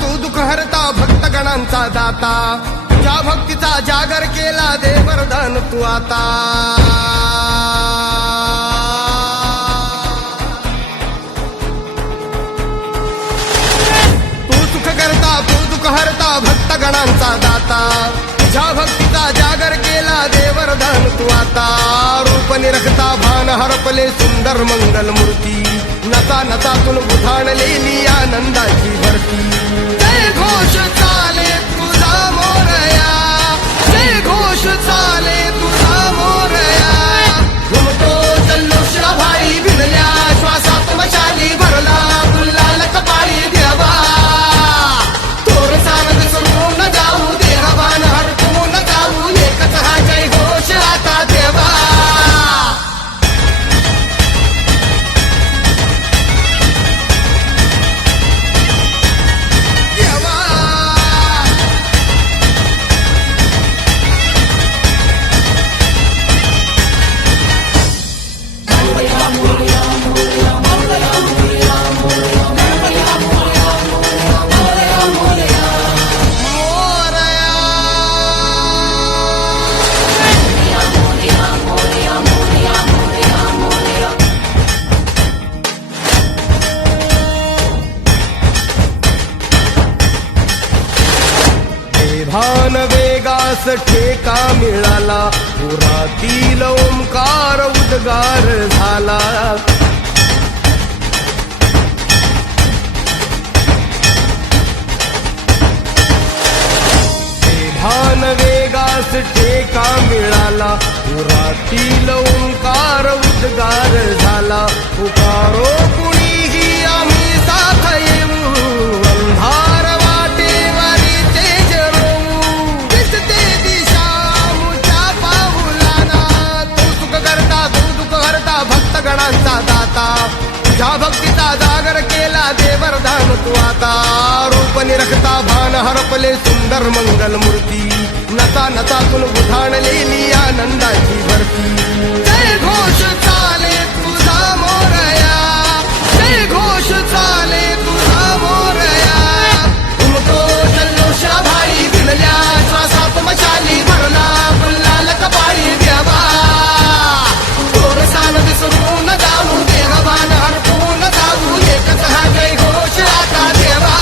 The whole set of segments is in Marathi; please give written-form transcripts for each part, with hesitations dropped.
तू दुःख हरता भक्तगणांचा दाता तुझ्या भक्तीचा जागर केला दे वरदान तू आता तू सुख करता तू दुःख हरता भक्तगणांचा दाता तुझ्या भक्तीचा जागर केला दे वरदान तू आता रूप निरखता भान हरपले सुंदर मंगल मूर्ती नता नतातून उधाणलेली आनंदाची भरती जय घोष चाले तुझा मोरया जय घोष चाले तुझा मोरया घुमतो जल्लोष भाई भिडल्या श्वासात मशाली भरला गुलाल कपाळी देवा तोर सारद सोडून जाऊ देहवान हरपून जाऊ एकच हा जय घोष आता देवा भान वेगास ठेका मिळाला पुरातील ओंकार उद्गार झाला भान वेगास ठेका मिळाला पुरातील ओंकार उद्गार झाला पुकारो कुणीही आम्ही साथ येऊ अंधार वाटेवारी तेज रोवू दिसते दिशा मुच्या पाऊलाना तू सुख करता तू दुःख हरता भक्तगणांचा दाता तुझ्या भक्तीचा जागर केला दे वरदान तू आता रूप निरखता भान हरपले सुंदर मंगल मूर्ती नता नतातून उधाणलेली आनंदाची भरती जय घोष चाले तुझा मोरया जय घोष चाले तुझा मोरया घुमतो जल्लोष भाई भिडल्या श्वासात मशाली भरला गुलाल कपाळी देवा तोर सानद सोडून जाऊ देहवान हरपून जाऊ एकच हा जय घोष आता देवा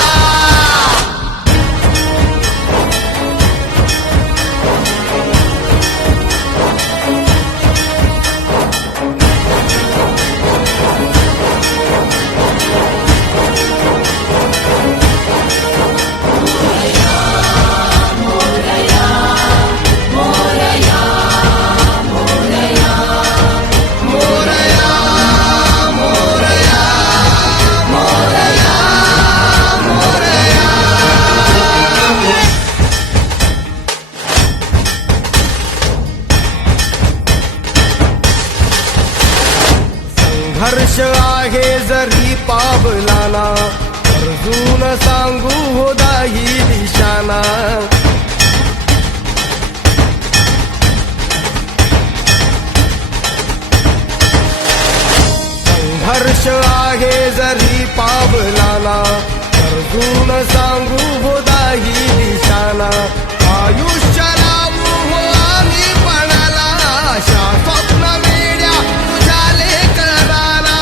हर्ष आहे जरी पावलाना अर्जुन सांगू हो दाही दिशाना संघर्ष आहे जरी पावलाना अर्जुन सांगू हो दाही दिशाना आयुष्य लावू हो आम्ही पणाला आशा स्वप्न वेड्या तुझ्या लेकराला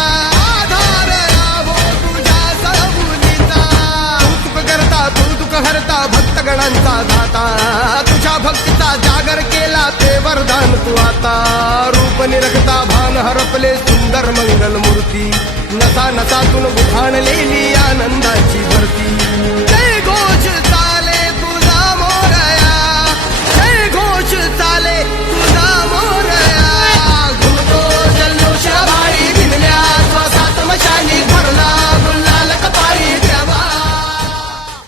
आधार लाभो तुझ्या सबुलीचा तू सुख करता तू दुःख हरता भक्तगणांचा दाता तुझ्या भक्तीचा जागर केला ते वरदान तू आता रूप निरखता भान हरपले सुंदर मंगल मूर्ती नसा नसातून उधाणलेली आनंदाची भरती